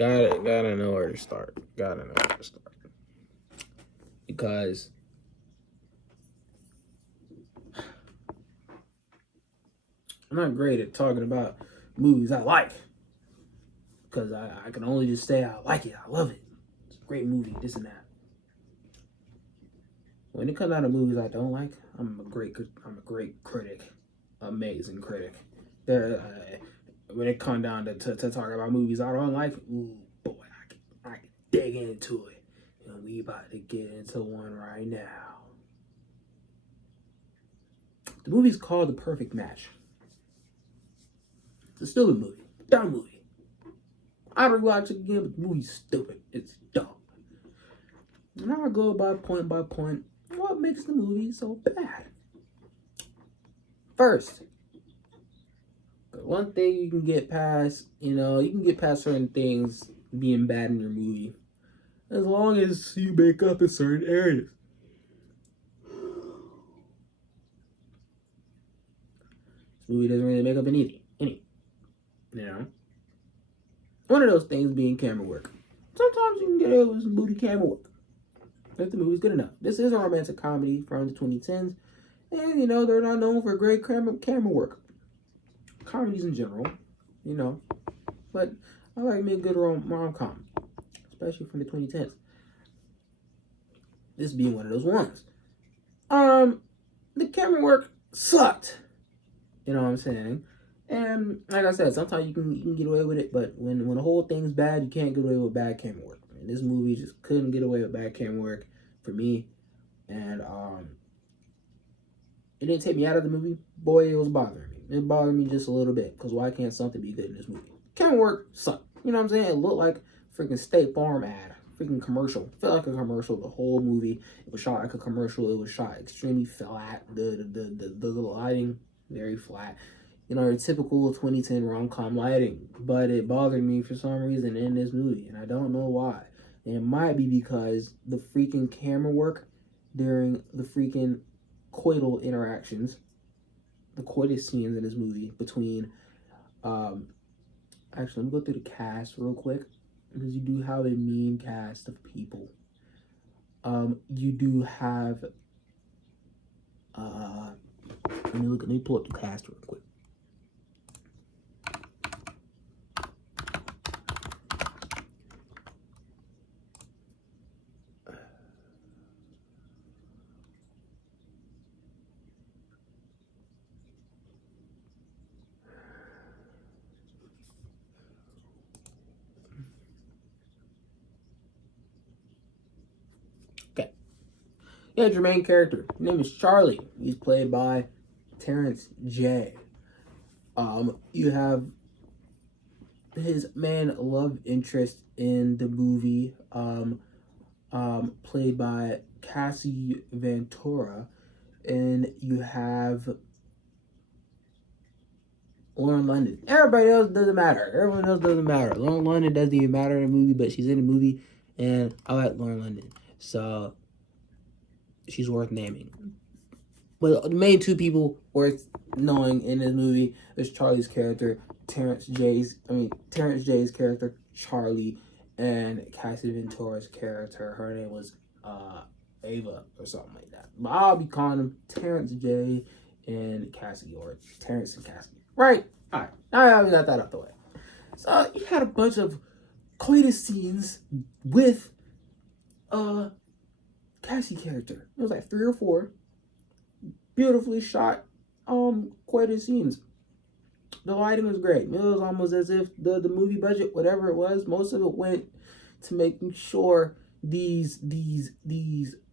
Gotta know where to start. Gotta know where to start. Because I'm not great at talking about movies I like. Because I can only just say I like it, I love it. It's a great movie, this and that. When it comes out of movies I don't like, I'm a great critic, amazing critic. When it comes down to talk about movies I don't like, ooh boy, I can dig into it, and we about to get into one right now. The movie's called The Perfect Match. It's a stupid movie, dumb movie. I'd rewatch it again, but the movie's stupid. It's dumb. Now I go by point what makes the movie so bad. First, one thing you can get past, you can get past certain things being bad in your movie, as long as you make up in certain areas. This movie doesn't really make up any. One of those things being camera work. Sometimes you can get away with some booty camera work if the movie's good enough. This is a romantic comedy from the 2010s, and they're not known for great camera work. Comedies in general, but I like me a good rom-com, especially from the 2010s. This being one of those ones. The camera work sucked. You know what I'm saying? And like I said, sometimes you can get away with it, but when the whole thing's bad, you can't get away with bad camera work. And this movie just couldn't get away with bad camera work for me. And it didn't take me out of the movie. Boy, it was bothering me. It bothered me just a little bit, because why can't something be good in this movie? Camera work sucked. You know what I'm saying? It looked like a freaking State Farm ad. Freaking commercial. It felt like a commercial the whole movie. It was shot like a commercial. It was shot extremely flat. The lighting, very flat. Your typical 2010 rom-com lighting. But it bothered me for some reason in this movie, and I don't know why. And it might be because the freaking camera work during the freaking coital interactions, the coitus scenes in this movie between, actually, let me go through the cast real quick, because you do have a mean cast of people. You do have, let me pull up the cast real quick. Okay. Yeah, your main character. His name is Charlie. He's played by Terrence J. You have his main love interest in the movie, played by Cassie Ventura, and you have Lauren London. Everybody else doesn't matter. Everyone else doesn't matter. Lauren London doesn't even matter in the movie, but she's in the movie, and I like Lauren London, so she's worth naming. But the main two people worth knowing in this movie is Charlie's character, Terrence J's character, Charlie, and Cassie Ventura's character. Her name was Ava or something like that. But I'll be calling them Terrence J and Cassie, or Terrence and Cassie. Right? Alright. Now I got that out the way. So you had a bunch of coitus scenes with Cassie character. It was like 3 or 4 beautifully shot coitus scenes. The lighting was great. It was almost as if the movie budget, whatever it was, most of it went to making sure these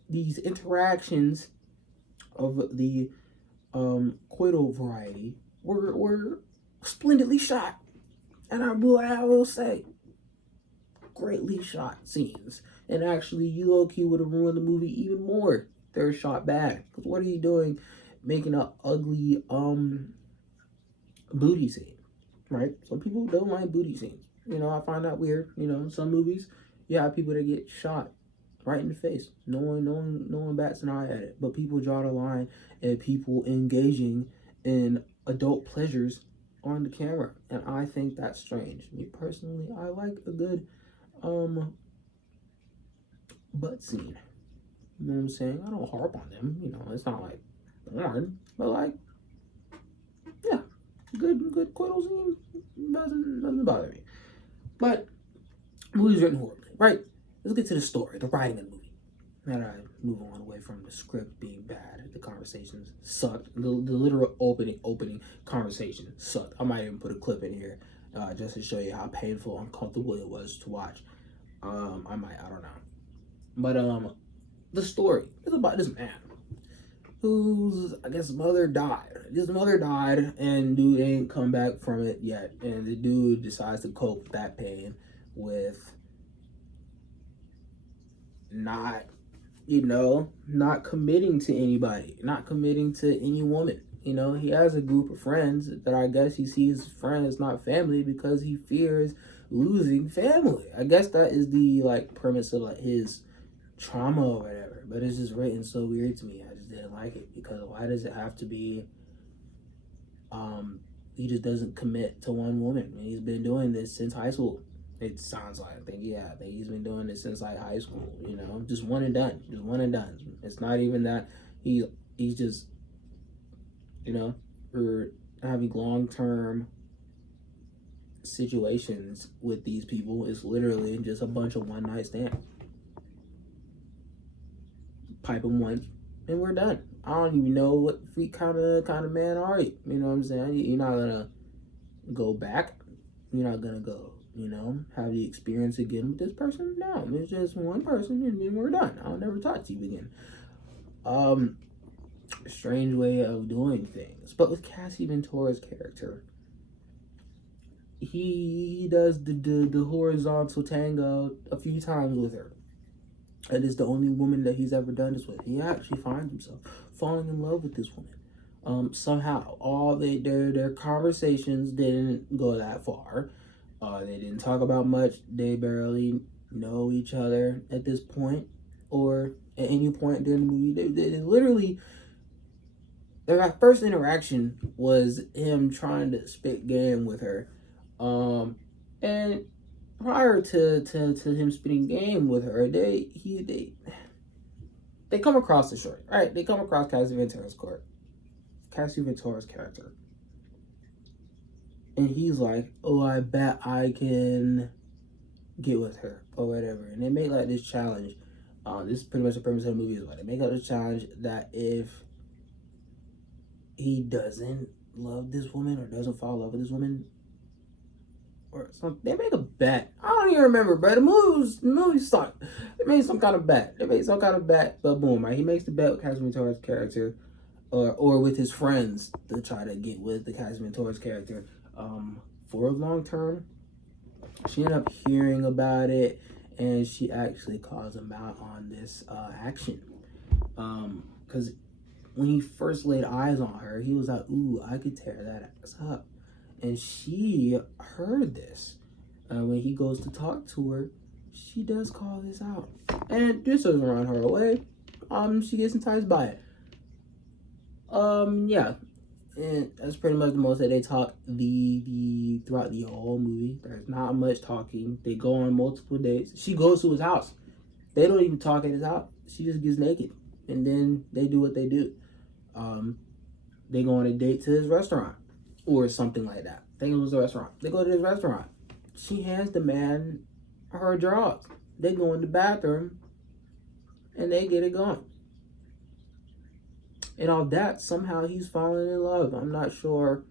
interactions of the coital variety were splendidly shot. And I will say, greatly shot scenes. And actually, you low-key would have ruined the movie even more. They're shot bad. Because what are you doing making an ugly booty scene, right? Some people don't like booty scenes. I find that weird. In some movies, you have people that get shot right in the face. No one bats an eye at it. But people draw the line at people engaging in adult pleasures on the camera, and I think that's strange. Me personally, I like a good butt scene. You know what I'm saying? I don't harp on them. You know, it's not like porn, but like, yeah, good coital scene doesn't bother me. But movie's written horribly, right? Let's get to the story, the writing of the movie. Now that I move on away from the script being bad, the conversations sucked. The literal opening conversation sucked. I might even put a clip in here just to show you how painful, uncomfortable it was to watch. I don't know. But the story is about this man whose, I guess, mother died. His mother died, and dude ain't come back from it yet. And the dude decides to cope with that pain with not committing to anybody, not committing to any woman. You know, he has a group of friends that I guess he sees friends, not family, because he fears losing family. I guess that is the like premise of like his trauma or whatever. But it's just written so weird to me. I just didn't like it because why does it have to be? He just doesn't commit to one woman. I mean, he's been doing this since high school. It sounds like I think he's been doing this since like high school. You know, just one and done. It's not even that he's just, you know, for having long-term situations with these people. It's literally just a bunch of one-night stands. Pipe them once and we're done. I don't even know what freak kind of man are you. You know what I'm saying? You're not gonna go back. You're not gonna go, you know, have the experience again with this person. No, it's just one person and then we're done. I'll never talk to you again. Strange way of doing things. But with Cassie Ventura's character, he does the horizontal tango a few times with her. That is the only woman that he's ever done this with. He actually finds himself falling in love with this woman. Somehow, all their conversations didn't go that far. They didn't talk about much. They barely know each other at this point, or at any point during the movie. They literally, their first interaction was him trying to spit game with her, and prior to him spitting game with her, they come across the short, right? They come across Cassie Ventura's character. And he's like, oh, I bet I can get with her or whatever. And they make like this challenge. This is pretty much the premise of the movie as well. They make up this challenge that if he doesn't love this woman or doesn't fall in love with this woman, or something, they make a bet. I don't even remember, but the movie sucked. They made some kind of bet. But boom, right? He makes the bet with Cassie Ventura's character, or with his friends to try to get with the Cassie Ventura's character. For long term, she ended up hearing about it, and she actually calls him out on this action. Because when he first laid eyes on her, he was like, "Ooh, I could tear that ass up." And she heard this. When he goes to talk to her, she does call this out. And this doesn't run her away. She gets enticed by it. Yeah. And that's pretty much the most that they talk throughout the whole movie. There's not much talking. They go on multiple dates. She goes to his house. They don't even talk at his house. She just gets naked. And then they do what they do. They go on a date to his restaurant. Or something like that. I think it was a restaurant. They go to this restaurant. She hands the man her drawers. They go in the bathroom and they get it going. And all that, somehow he's falling in love. I'm not sure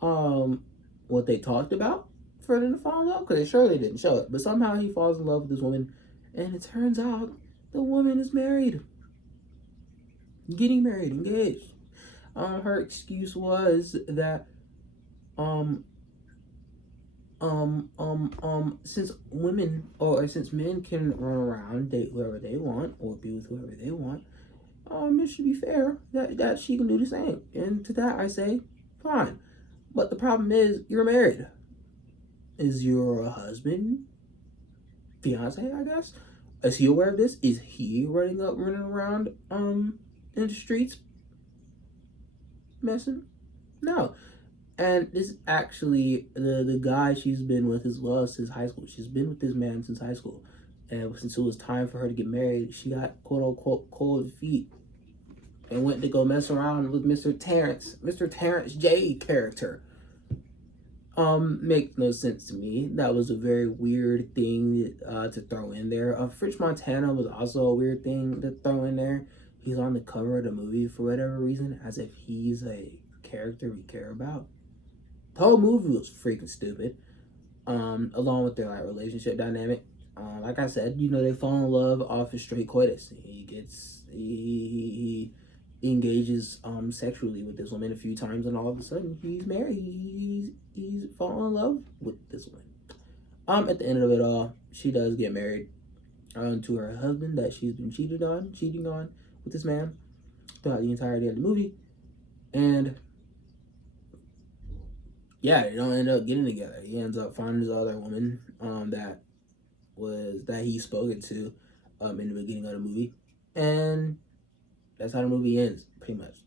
what they talked about for them to fall in love, because they surely didn't show it. But somehow he falls in love with this woman, and it turns out the woman is married. Getting married, engaged. Her excuse was that since men can run around, date whoever they want, or be with whoever they want, it should be fair that she can do the same. And to that I say, fine. But the problem is, you're married. Is your husband, fiance, I guess, is he aware of this? Is he running around in the streets messing? No. And this is actually the guy she's been with as well since high school. She's been with this man since high school. And since it was time for her to get married, she got quote unquote cold feet and went to go mess around with Mr. Terrence J character. Make no sense to me. That was a very weird thing to throw in there. French Montana was also a weird thing to throw in there. He's on the cover of the movie for whatever reason, as if he's a character we care about. The whole movie was freaking stupid. Along with their like relationship dynamic. Like I said, they fall in love off of straight coitus. He engages sexually with this woman a few times, and all of a sudden he's married. He's fallen in love with this woman. At the end of it all, she does get married to her husband that she's been cheating on with this man throughout the entirety of the movie. And yeah, they don't end up getting together. He ends up finding this other woman that he's spoken to in the beginning of the movie, and that's how the movie ends, pretty much.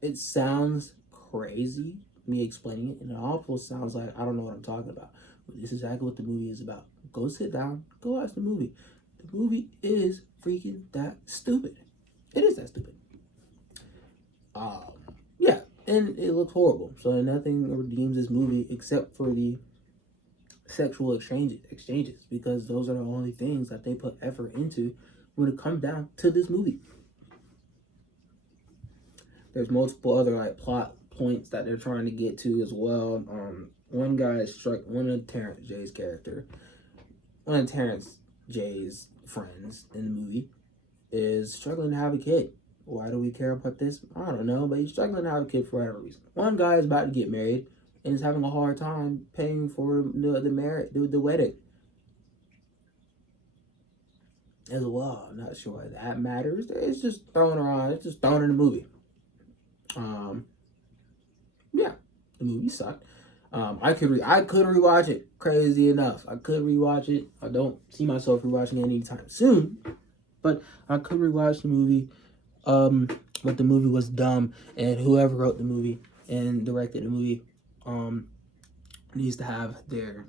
It sounds crazy me explaining it, and it also sounds like I don't know what I'm talking about. But this is exactly what the movie is about. Go sit down, go watch the movie. The movie is freaking that stupid. It is that stupid. Yeah, and it looks horrible. So nothing redeems this movie except for the sexual exchanges, because those are the only things that they put effort into when it comes down to this movie. There's multiple other like plot points that they're trying to get to as well. One of Terrence J's friends in the movie is struggling to have a kid. Why do we care about this? I don't know, but he's struggling to have a kid for whatever reason. One guy is about to get married and is having a hard time paying for the wedding as well. I'm not sure why that matters. It's just thrown around. It's just thrown in the movie. Yeah, the movie sucked. I could rewatch it. Crazy enough, I could rewatch it. I don't see myself rewatching it anytime soon, but I could rewatch the movie. But the movie was dumb, and whoever wrote the movie and directed the movie needs to have their,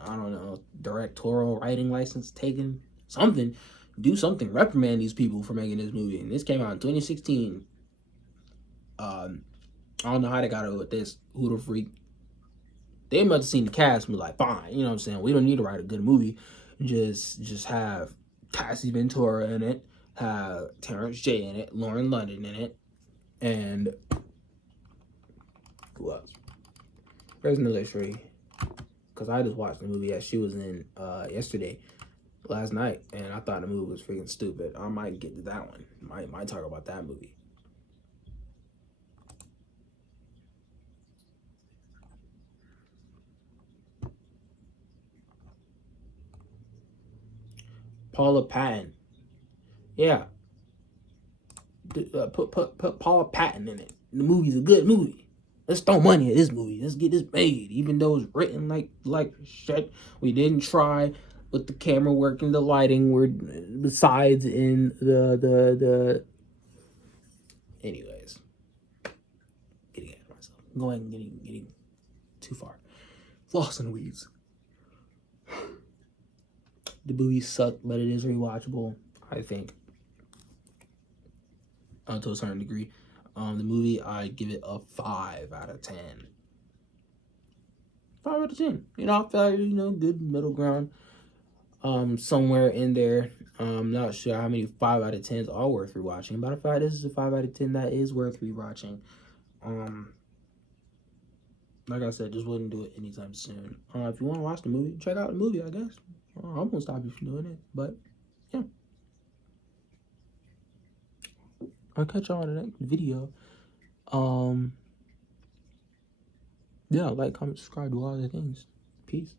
I don't know, directorial writing license taken. Something. Do something. Reprimand these people for making this movie. And this came out in 2016. I don't know how they got away with this. Who the freak? They must have seen the cast and be like, fine, you know what I'm saying? We don't need to write a good movie. Just have Cassie Ventura in it, have Terrence J in it, Lauren London in it, and who else? There's another three. Because I just watched the movie that she was in last night, and I thought the movie was freaking stupid. I might get to that one. Might talk about that movie. Paula Patton. Yeah. Put Paula Patton in it. The movie's a good movie. Let's throw money at this movie. Let's get this made. Even though it's written like shit, we didn't try with the camera work and the lighting. We're besides in the. Anyways, getting ahead of myself. Getting too far. Floss and weeds. The movie sucked, but it is rewatchable, I think, to a certain degree. The movie, I give it a 5 out of 10. 5 out of 10. I feel like, good middle ground. Somewhere in there. I'm not sure how many 5 out of 10s are worth rewatching, but I feel like this is a 5 out of 10 that is worth rewatching. Like I said, just wouldn't do it anytime soon. If you want to watch the movie, check out the movie, I guess. I'm gonna stop you from doing it, but yeah. I'll catch y'all in the next video. Yeah, like, comment, subscribe, do all the things. Peace.